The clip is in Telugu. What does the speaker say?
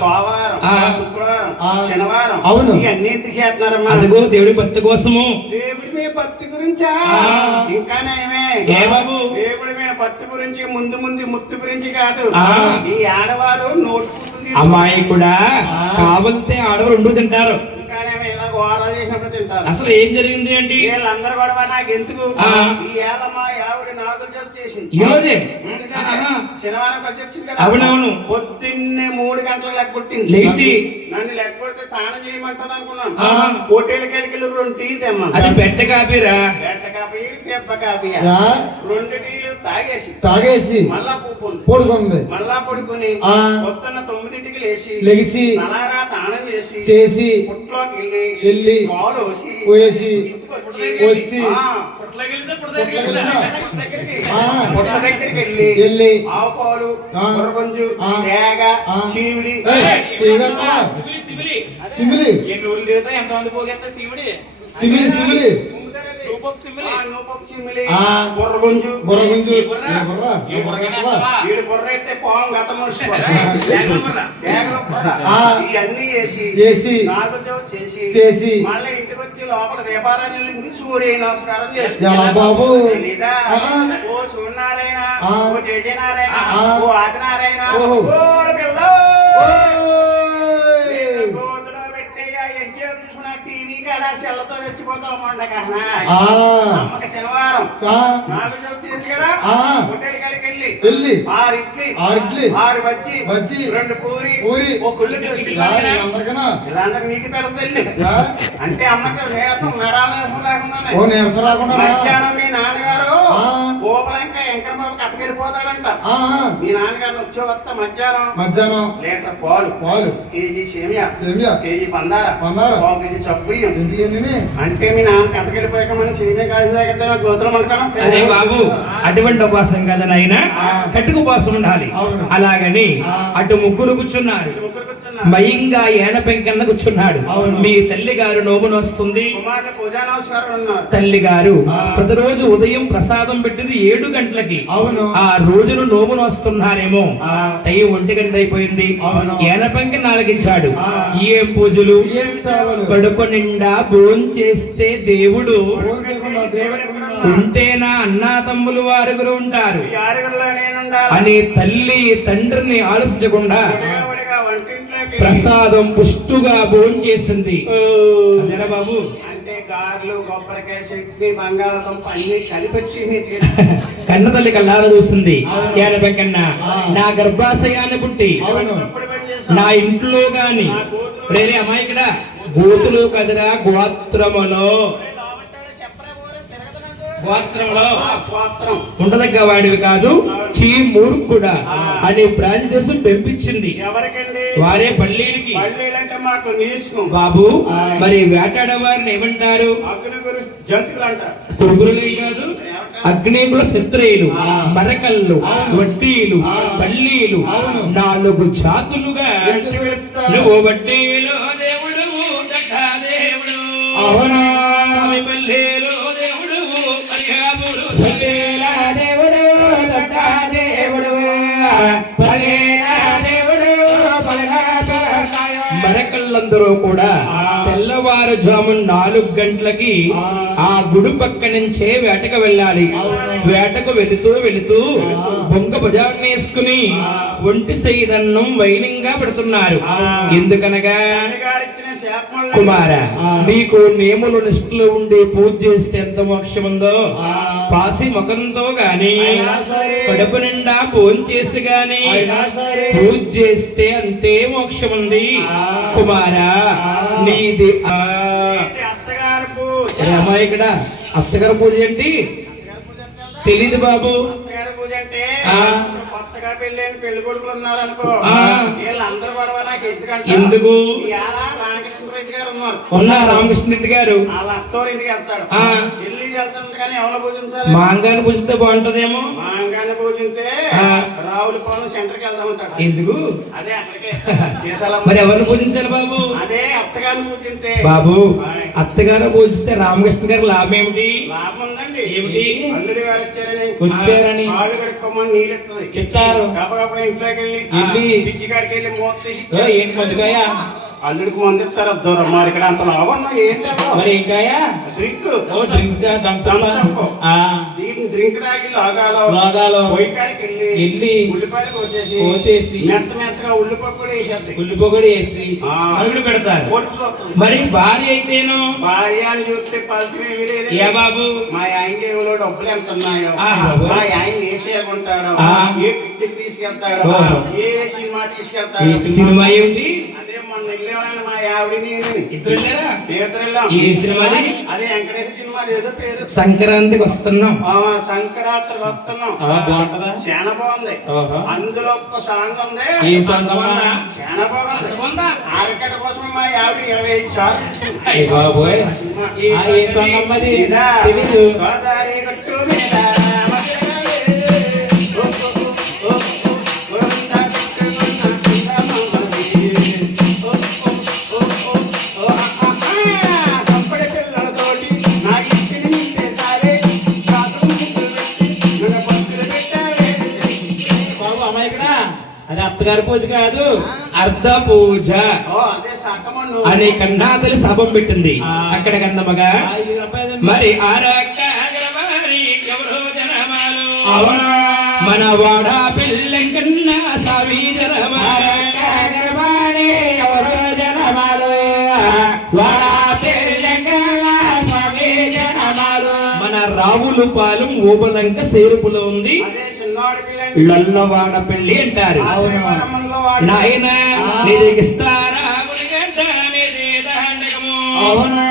సోమవారం, శుక్రవారం, శనివారం అవును ఇవన్నీ ఎందుకు చేస్తున్నారమ్మా? అదిగో దేవుడి భక్తి కోసము. దేవుడి మీద భక్తి గురించా? ఇంకా నయమే బాబు, దేవుడి మీద భక్తి గురించి ముందు ముత్తు గురించి కాదు. ఈ ఆడవారు నోటు అమ్మాయి కూడా కావలితే ఆడవారు రెండు తింటారు. అసలు ఏం జరిగింది అంటే వీళ్ళందరూ కూడా నాకు ఎందుకు ఈ ఏళ్ళమ్మా ఆవిడ నాకు చేసింది ఈ రోజే శనివారం కలిసి వచ్చింది కదా. అవునవును. పొద్దున్నే 3 గంటలకు లెక్కొట్టింది. లేచి నన్ను లెక్కొడితే స్నానం చేయమంటది అనుకున్నాను. హోటల్ కాడికి వెళ్ళి 2 టీలు తెమ్మా. అది బెట్ట కాపీరా? బెట్ట కాపీ, దెబ్బ కాపీ. 2 టీలు తాగేసి మళ్ళా పడుకుంది. మళ్ళా పడుకుని పొద్దున్న 9ంటికి లేచి నలారా స్నానం చేసి పుట్లోకి వెళ్ళి పాలు పోసి వచ్చి పుట్ల దగ్గరికి వెళ్ళి ఆవు పాలు, గుర్రపుంజు, తేగ, చీవిడి సిమిలి ఎన్ని ఊళ్ళు తిరుగుతా ఎంతమంది పోగేస్తా శివుడి సిమిలి బుర్రగుంజు ఇవన్నీ చేసి మళ్ళీ ఇంటికి వచ్చి లోపల దీపారాయణ సూర్య నమస్కారం చేస్తారు. బాబు ఓ సూర్యనారాయణ, ఓ జయనారాయణ, ఓ ఆదినారాయణ, టీవీ కాడ సెల్లతో చచ్చిపోతాం. అమ్మకి శనివారం నాకు వచ్చింది కదా. హోటల్ కాడికి వెళ్ళి 6 ఇడ్లీ 6 బజ్జీ 2 పూరి ఓ కుళ్ళు చేసి వీళ్ళందరూ నీకు పెడతల్లి అంటే అమ్మకి వేసం మెరామేసం లేకుండా మధ్యాహ్నం మీ నాన్నగారు గోపలంక ఎంకరబాబు కట్టకెళ్ళిపోతాడంట. మీ నాన్నగారిని వచ్చే వస్తా మధ్యాహ్నం లీటర్ పాలు, కేజీ సేమియా, కేజీ పందార, కేజీ చప్పు అంటే మీ నాన్న కట్టకెళ్ళిపోయాక మనం సేమియా కాల్చి గోత్రం అంటాం. అదే బాబు, అటువంటి ఉపవాసం కదా నాయన, కట్టుకు ఉపవాసం ఉండాలి. అలాగని అటు ముగ్గురు కూర్చున్నారు. మయంగా ఏన పెంకన్న కూర్చున్నాడు. మీ తల్లి గారు నోమును వస్తుంది. తల్లి గారు ప్రతిరోజు ఉదయం ప్రసాదం పెట్టింది 7 గంటలకి. ఆ రోజును నోమును వస్తున్నారేమో. టైం 1 గంట అయిపోయింది. ఏన పెంక నాలగించాడు. ఏం పూజలు, కడుపు నిండా భోంచేస్తే దేవుడు ఉంటేనా అన్నా తమ్ములు వారుగురు ఉంటారు అని తల్లి తండ్రిని ఆలోచించకుండా ప్రసాదం పుష్టుగా భోంచేసింది. బాబు కన్న తల్లి కళ్ళారా చూస్తుంది. కన్నా నా గర్భాశయాన్ని పుట్టి నా ఇంట్లో గాని అమాయకుడ గోతులు కదరా గోత్రములో ఉండదగ్గ వాడివి కాదు, చీ మూర్ఖుడా అని ప్రాణిదేశం పెంపించింది. వారే పల్లీలకి. బాబు మరి వేటాడే వారిని ఏమంటారు? కొడుకులే కాదు, అగ్నికుల శత్రువులు, మరకళ్ళు, వడ్డీలు, పల్లీలు 4 జాతులుగా నువ్వు వడ్డీలో దేవుడు, దేవుడు అవునా, పల్లీలో దేవుడు, దేవుడు మరకళ్ళందరూ కూడా తెల్లవారుజామున 4 గంటలకి ఆ గుడి పక్క నుంచే వేటకు వెళ్ళాలి. వేటకు వెళుతూ బొంగ భుజాన్ని వేసుకుని ఒంటి సైదన్నం వైనంగా పెడుతున్నారు. ఎందుకనగా కుమార, నీకు నేములు నిష్ఠలో ఉండి పూజ చేస్తే ఎంత మోక్షం ఉందో, పాసి ముఖంతో గాని కడుపు నిండా భోజనం చేసి గాని పూజ చేస్తే అంతే మోక్షం ఉంది. కుమారా, నీది ఇక్కడ అత్తగారు పూజ ఏంటి తెలీదు బాబు. కొత్తగా పెళ్లి కొడుకులు ఉన్నారు అనుకో, వీళ్ళందరూ పడవ నాకు ఎందుకు రామకృష్ణ రెడ్డి గారు వాళ్ళ అత్తవారి ఇంటికి వెళ్తాడు. ఢిల్లీ వెళ్తాడు కానీ ఎవరు పూజించాలి? మాంగాన్ని పూజిస్తే బాగుంటదేమో. మాంగాన్ని పూజిస్తే రావుల కోణం సెంటర్కి వెళ్దాం ఉంటాడు. ఎందుకు? అదే అక్కడికే మరి ఎవరిని పూజించాలి బాబు? అదే అత్తగారిని పూజిస్తే బాబు అత్తగారు పూజిస్తే రామకృష్ణ గారు లాభం ఏమిటి? లాభం ఉందండి. ఏమిటి? అల్లుడి గారు వచ్చారని కాళ్ళు కడుక్కోమని నీళ్ళు ఇస్తుంది. ఇచ్చారు. కబరపై ఇంట్లోకి వెళ్ళి పిచ్చి కాడికి వెళ్ళి మోస్తే ఏంటి మధుగాయ? అల్లుడికి మంది ఇస్తారు దూరం మరి ఇక్కడ అంత లాభం ఏంటో మరి ఇంకాయ డ్రింక్ డ్రింక్ డ్రింక్ తాగి లాగాలో పొయ్యి కాడికి వెళ్ళి ఉల్లిపాయలు కోసేసి మెత్తగా ఉల్లిపొక్కడు వేసేది. ఉల్లిపొక్కడు వేసి అల్లుడు పెడతారు. మరి భార్య అయితేనో? భార్య అని చూస్తే ఏ బాబు మా ఆయన దేవులో డబ్బులు ఎంత ఉన్నాయో, మా ఆయన ఏ చేయకుంటాడో, ఏ పిక్నిక్ తీసుకెళ్తాడో, ఏ సినిమా తీసుకెళ్తాడో. సినిమా ఏమిటి? అదే మొన్న వెళ్ళేవాళ్ళని మా ఆవిడని ఇద్దరు ఏ సినిమా? అదే వెంకటేశ్వర సినిమా ఏదో పేరు. సంక్రాంతికి వస్తున్నాం. సంక్రాంతికి వస్తున్నాం. బాగుంటదా? చాలా బాగుంది. అందులో ఒక సాంగ్ ఉంది. ఏ సాంగ్? చాలా బాగుంది. ఆరకట్ట కోసం మా ఆవిడ 25 సార్లు బాబోయ్. ఏ సాంగ్ అమ్మది? తెలీదు. గోదావరి గట్టు మీద అది అత్తగారి పూజ కాదు, అర్ధ పూజ అనే కన్నాతలు శాపం పెట్టింది. అక్కడ కన్నమ్మగా మరి మన వాడ పిల్లం కన్నా సావి మన రావులు పాలెం ఓబలంక సేరుపులో ఉంది. లల్లవాడ పెళ్లి అంటారు. నాయన నీకు ఇస్తారా? అవునా